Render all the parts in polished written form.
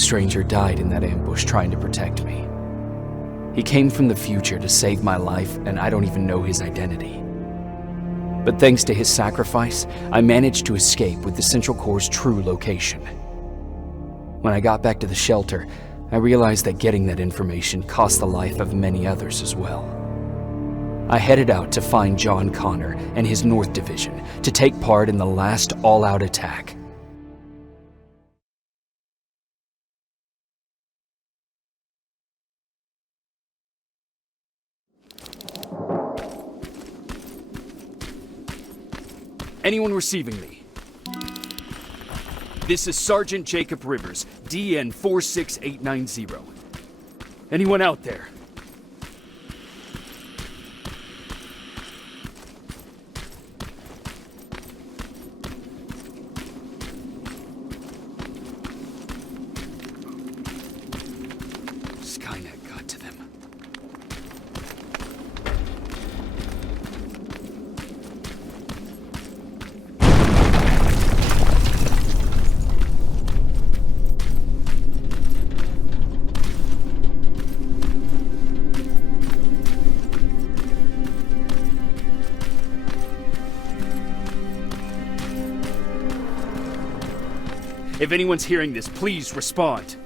stranger died in that ambush trying to protect me. He came from the future to save my life, and I don't even know his identity. But thanks to his sacrifice, I managed to escape with the Central Core's true location. When I got back to the shelter, I realized that getting that information cost the life of many others as well. I headed out to find John Connor and his North Division to take part in the last all-out attack. Anyone receiving me? This is Sergeant Jacob Rivers, DN 46890. Anyone out there? Skynet got to them. If anyone's hearing this, please respond.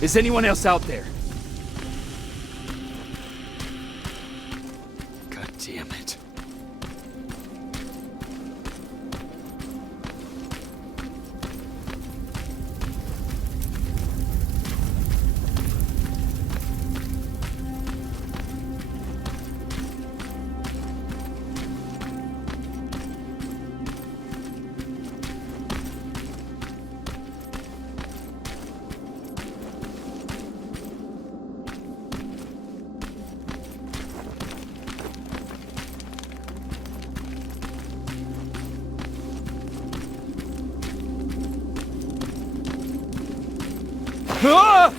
Is anyone else out there? God damn it. Ah!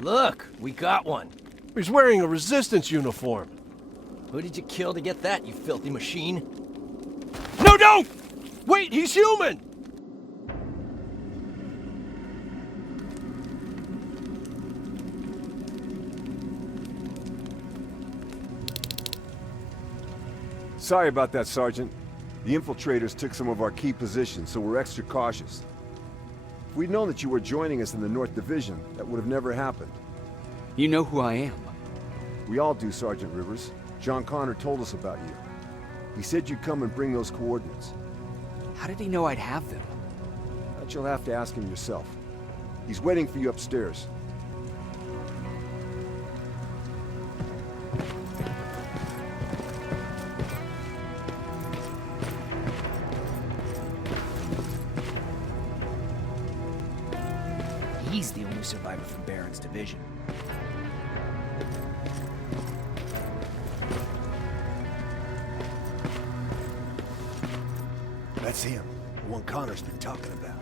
Look, we got one. He's wearing a resistance uniform. Who did you kill to get that, you filthy machine? No, don't! Wait, he's human! Sorry about that, Sergeant. The infiltrators took some of our key positions, so we're extra cautious. If we'd known that you were joining us in the North Division, that would have never happened. You know who I am. We all do, Sergeant Rivers. John Connor told us about you. He said you'd come and bring those coordinates. How did he know I'd have them? That you'll have to ask him yourself. He's waiting for you upstairs. He's the only survivor from Baron's division. That's him, the one Connor's been talking about.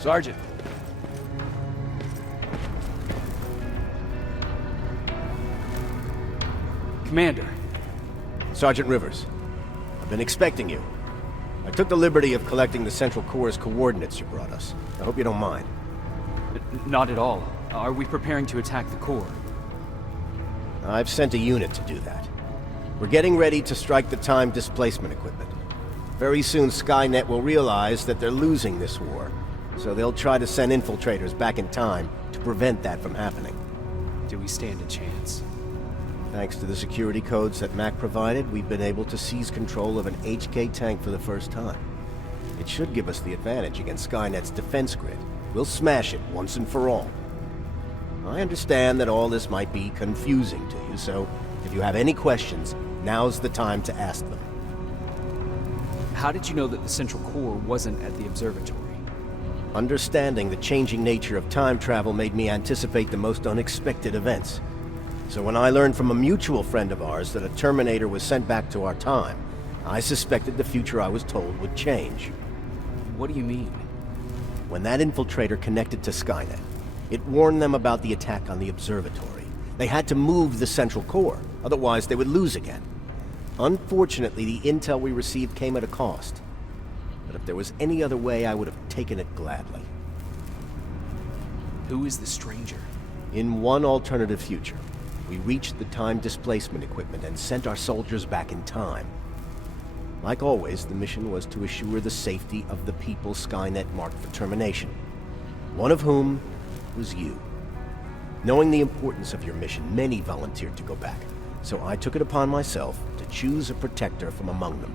Sergeant. Commander. Sergeant Rivers, I've been expecting you. I took the liberty of collecting the Central Core's coordinates you brought us. I hope you don't mind. Not at all. Are we preparing to attack the core? I've sent a unit to do that. We're getting ready to strike the time displacement equipment. Very soon Skynet will realize that they're losing this war, so they'll try to send infiltrators back in time to prevent that from happening. Do we stand a chance? Thanks to the security codes that Mac provided, we've been able to seize control of an HK tank for the first time. It should give us the advantage against Skynet's defense grid. We'll smash it once and for all. I understand that all this might be confusing to you, so if you have any questions, now's the time to ask them. How did you know that the central core wasn't at the observatory? Understanding the changing nature of time travel made me anticipate the most unexpected events. So when I learned from a mutual friend of ours that a Terminator was sent back to our time, I suspected the future I was told would change. What do you mean? When that infiltrator connected to Skynet, it warned them about the attack on the observatory. They had to move the central core, otherwise they would lose again. Unfortunately, the intel we received came at a cost. But if there was any other way, I would have taken it gladly. Who is the stranger? In one alternative future, we reached the time displacement equipment and sent our soldiers back in time. Like always, the mission was to assure the safety of the people Skynet marked for termination. One of whom was you. Knowing the importance of your mission, many volunteered to go back. So I took it upon myself to choose a protector from among them.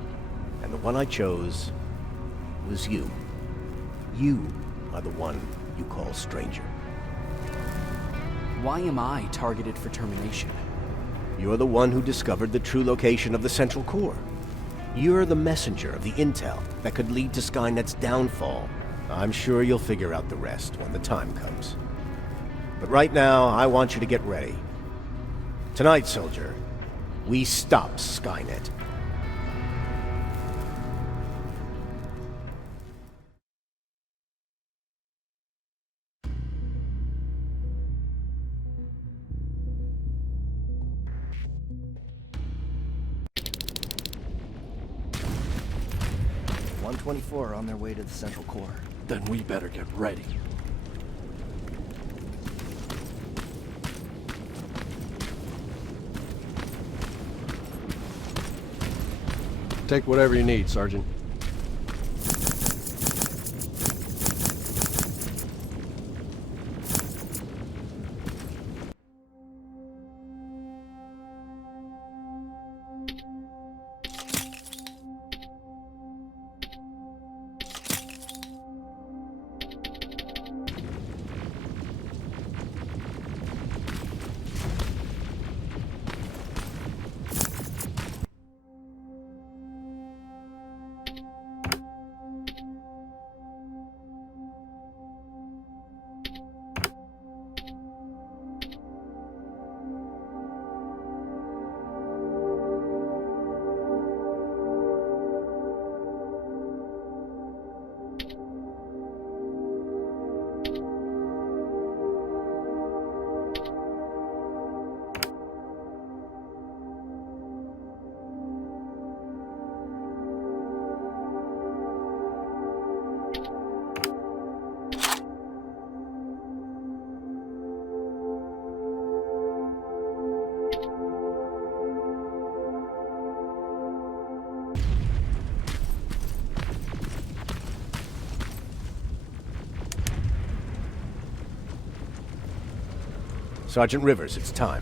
And the one I chose was you. You are the one you call stranger. Why am I targeted for termination? You're the one who discovered the true location of the central core. You're the messenger of the intel that could lead to Skynet's downfall. I'm sure you'll figure out the rest when the time comes. But right now, I want you to get ready. Tonight, soldier, we stop Skynet. "124 are on their way to the central core." Then we better get ready. Take whatever you need, Sergeant. Sergeant Rivers, it's time.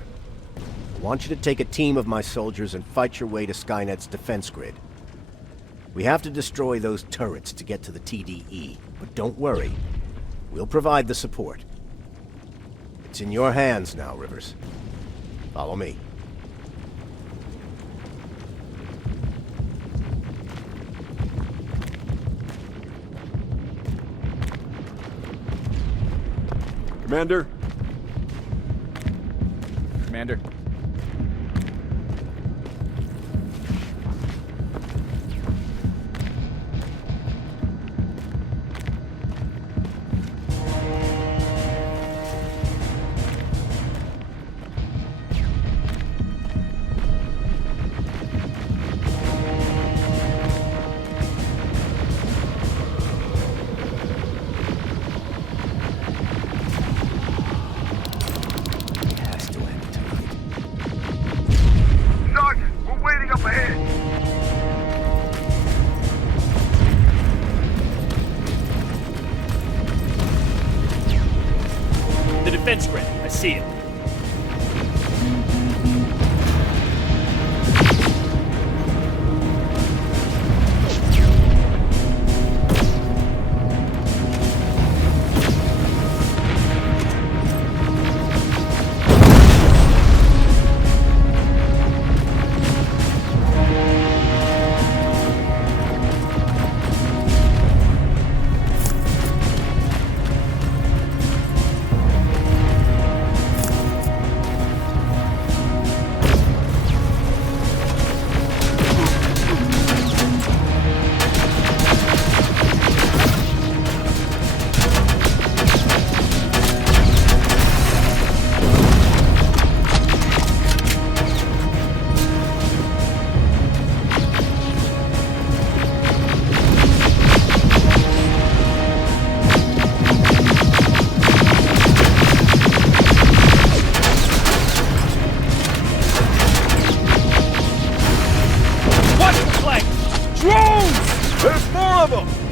I want you to take a team of my soldiers and fight your way to Skynet's defense grid. We have to destroy those turrets to get to the TDE, but don't worry. We'll provide the support. It's in your hands now, Rivers. Follow me. Commander? Commander. The defense grid. I see it. of them!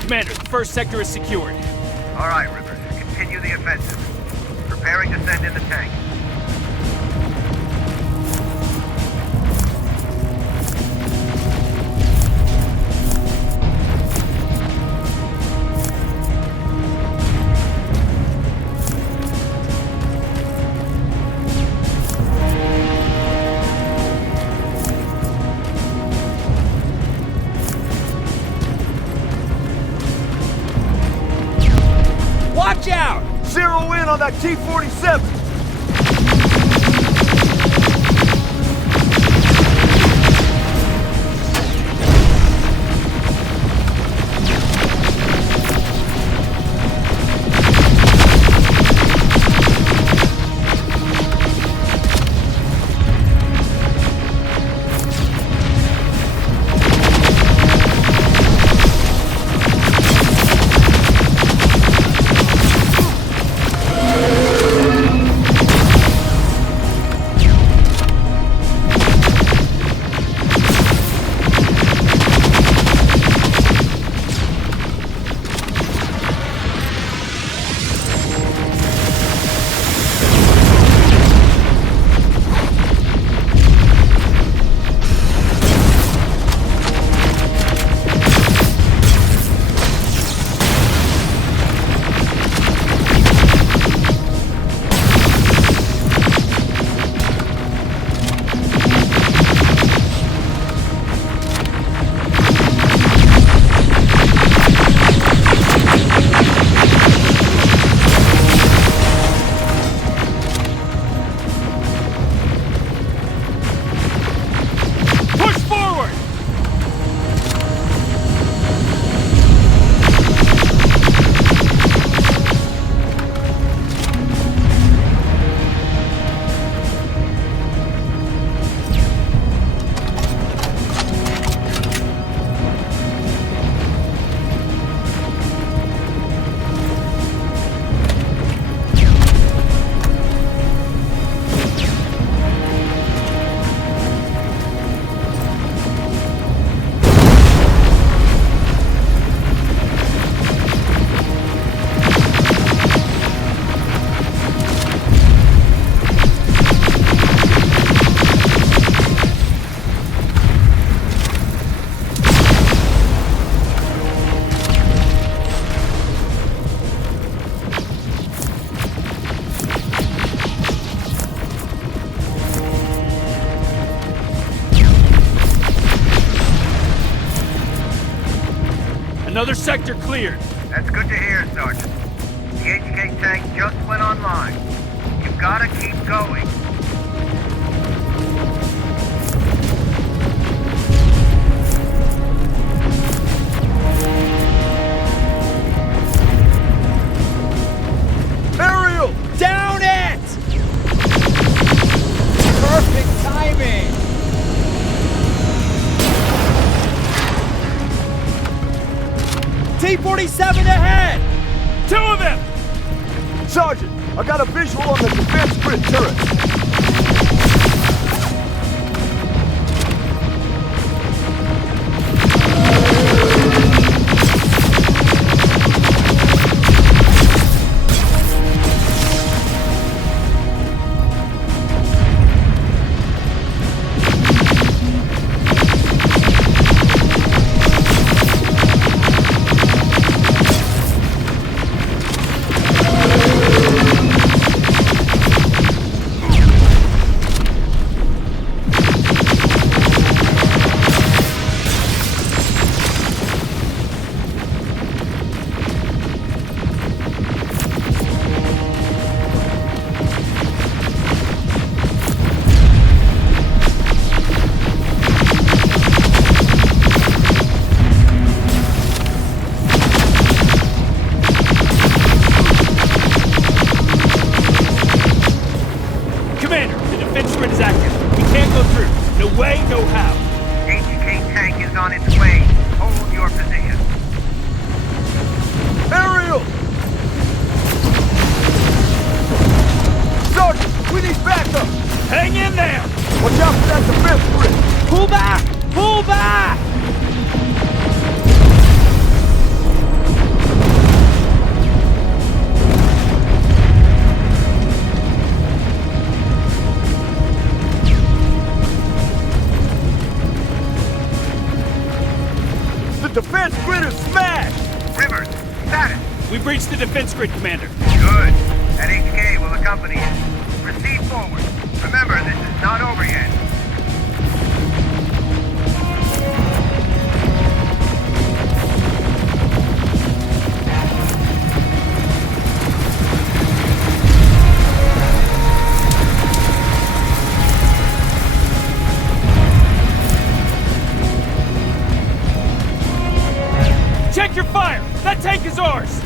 Commander, the first sector is secured. All right, Rippers. Continue the offensive. Preparing to send in the tank. Watch out! Zero in on that T-47! Another sector cleared. That's good to hear, Sergeant. The HK tank just went online. You've gotta keep going. Aerial! Down it! Perfect timing! T-47 ahead! Two of them! Sergeant, I got a visual on the defense grid turret. We breached the defense grid, Commander. Good. That HK will accompany you. Proceed forward. Remember, this is not over yet. Check your fire! That tank is ours!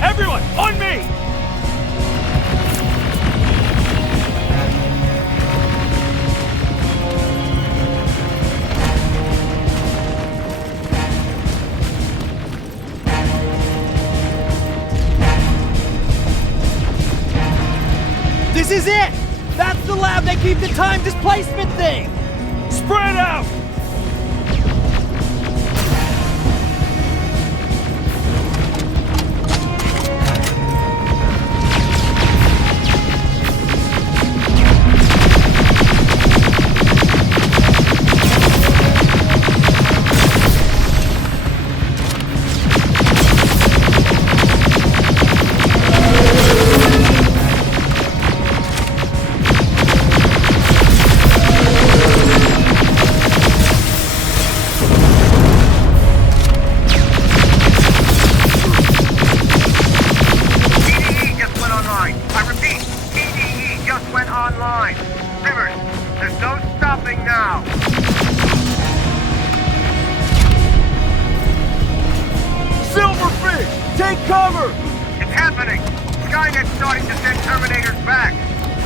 Everyone, on me! This is it! That's the lab they keep the time displacement thing! Spread out! Take cover! It's happening! Skynet's starting to send Terminators back!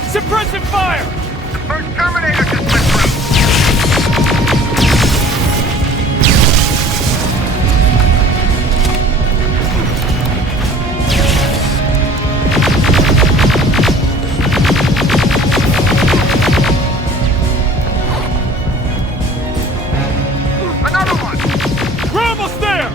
Suppressive fire! The first Terminator just went through! Another one! We're almost there!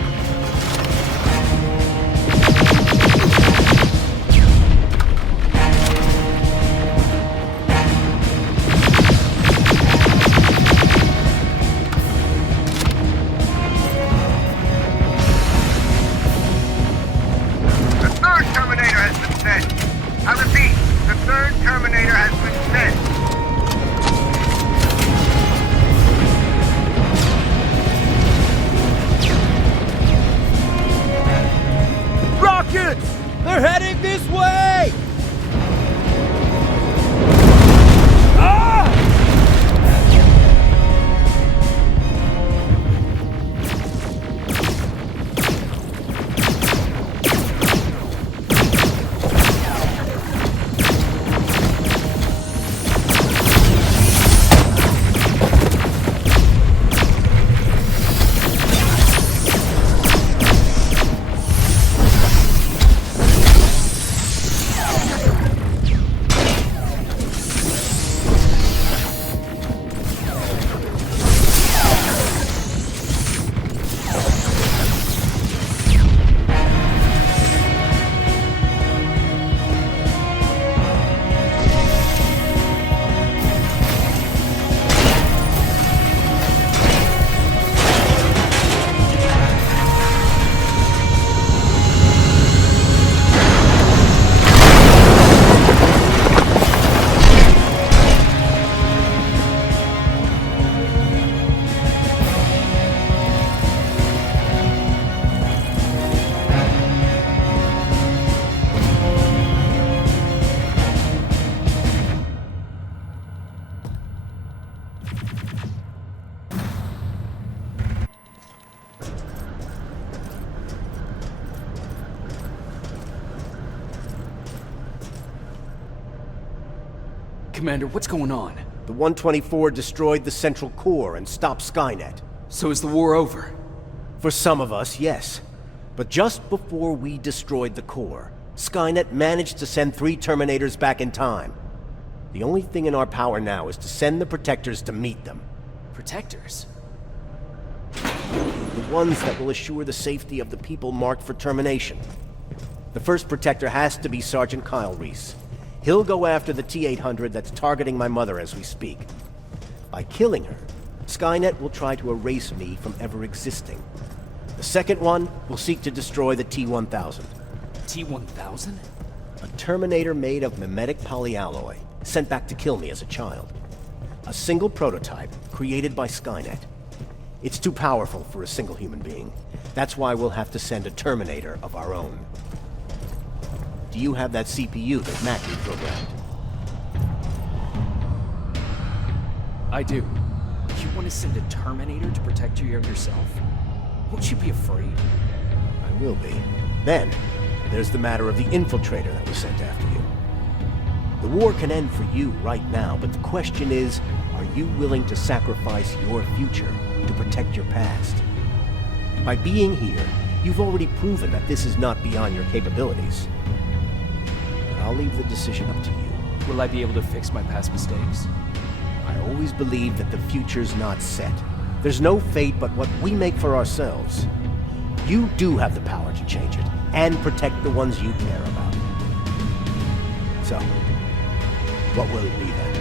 Commander, what's going on? The 124 destroyed the central core and stopped Skynet. So is the war over? For some of us, yes. But just before we destroyed the core, Skynet managed to send 3 Terminators back in time. The only thing in our power now is to send the Protectors to meet them. Protectors? The ones that will assure the safety of the people marked for termination. The first Protector has to be Sergeant Kyle Reese. He'll go after the T-800 that's targeting my mother as we speak. By killing her, Skynet will try to erase me from ever existing. The second one will seek to destroy the T-1000. T-1000? A Terminator made of mimetic polyalloy, sent back to kill me as a child. A single prototype created by Skynet. It's too powerful for a single human being. That's why we'll have to send a Terminator of our own. Do you have that CPU that Mac reprogrammed? I do. You want to send a Terminator to protect your younger self? Won't you be afraid? I will be. Then, there's the matter of the infiltrator that was sent after you. The war can end for you right now, but the question is, are you willing to sacrifice your future to protect your past? By being here, you've already proven that this is not beyond your capabilities. But I'll leave the decision up to you. Will I be able to fix my past mistakes? I always believe that the future's not set. There's no fate but what we make for ourselves. You do have the power to change it, and protect the ones you care about. So, what will it be then?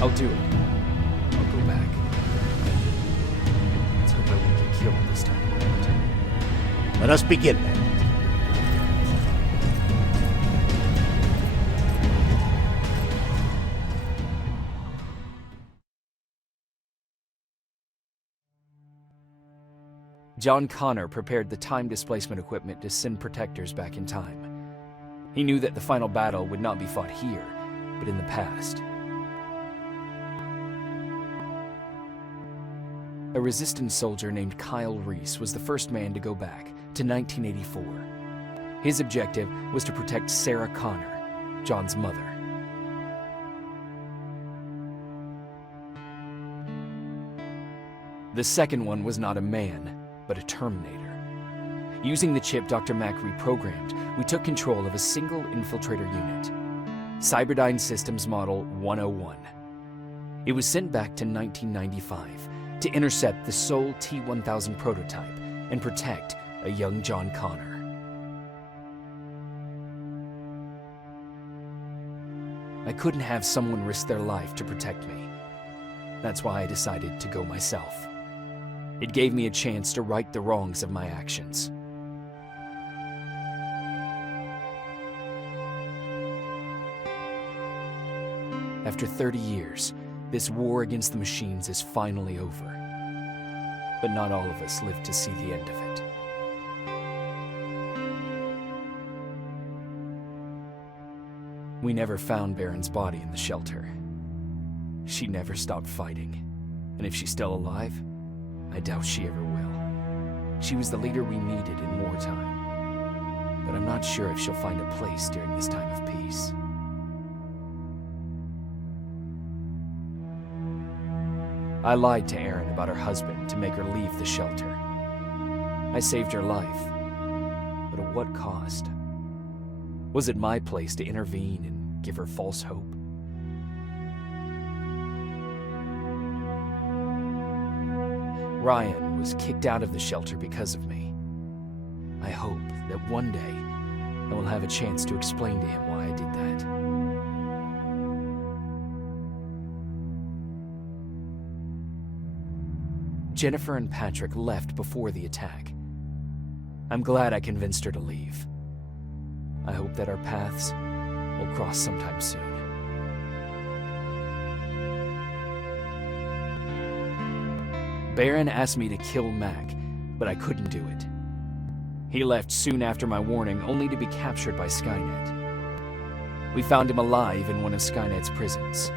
I'll do it. I'll go back. Let's hope I won't get killed this time around. Let us begin then. John Connor prepared the time displacement equipment to send Protectors back in time. He knew that the final battle would not be fought here, but in the past. A resistance soldier named Kyle Reese was the first man to go back to 1984. His objective was to protect Sarah Connor, John's mother. The second one was not a man, but a Terminator. Using the chip Dr. Mack reprogrammed, we took control of a single infiltrator unit, Cyberdyne Systems Model 101. It was sent back to 1995 to intercept the sole T-1000 prototype and protect a young John Connor. I couldn't have someone risk their life to protect me. That's why I decided to go myself. It gave me a chance to right the wrongs of my actions. After 30 years, this war against the machines is finally over. But not all of us lived to see the end of it. We never found Baron's body in the shelter. She never stopped fighting, and if she's still alive, I doubt she ever will. She was the leader we needed in wartime, but I'm not sure if she'll find a place during this time of peace. I lied to Erin about her husband to make her leave the shelter. I saved her life, but at what cost? Was it my place to intervene and give her false hope? Ryan was kicked out of the shelter because of me. I hope that one day I will have a chance to explain to him why I did that. Jennifer and Patrick left before the attack. I'm glad I convinced her to leave. I hope that our paths will cross sometime soon. Baron asked me to kill Mac, but I couldn't do it. He left soon after my warning, only to be captured by Skynet. We found him alive in one of Skynet's prisons.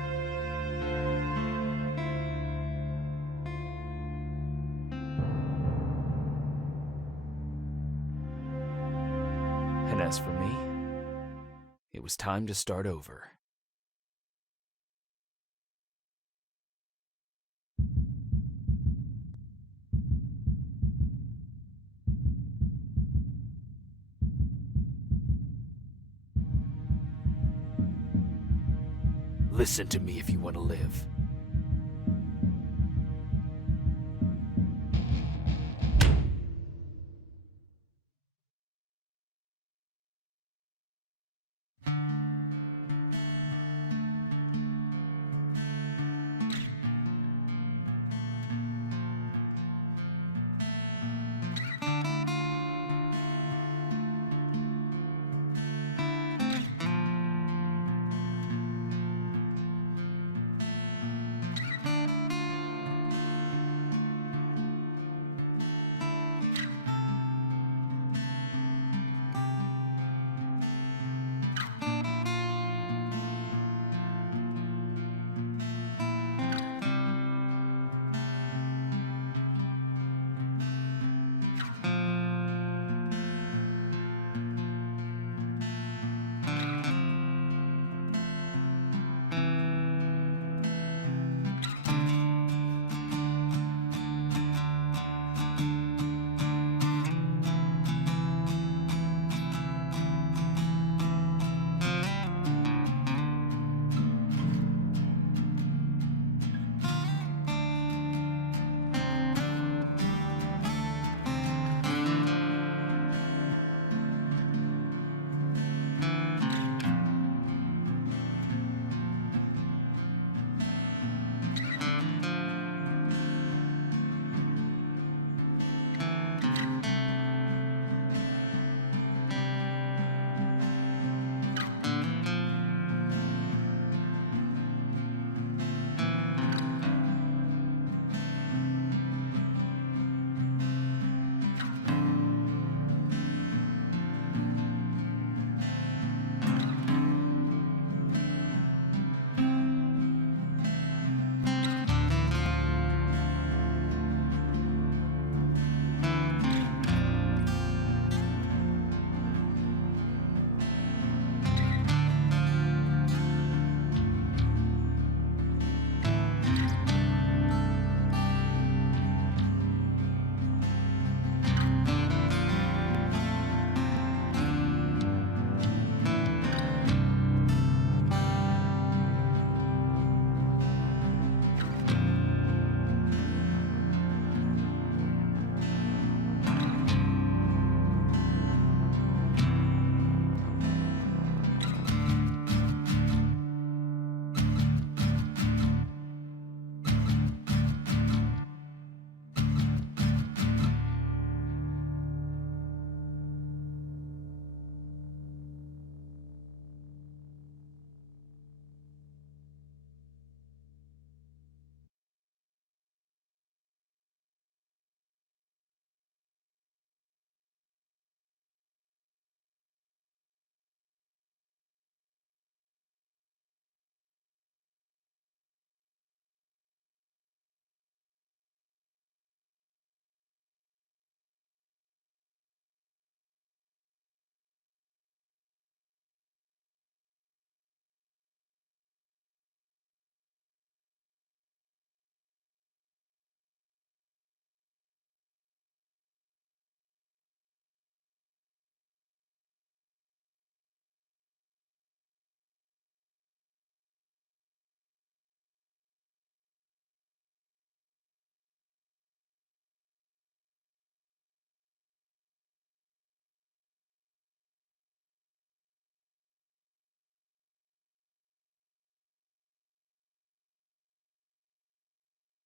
And as for me, It was time to start over. Listen to me if you want to live.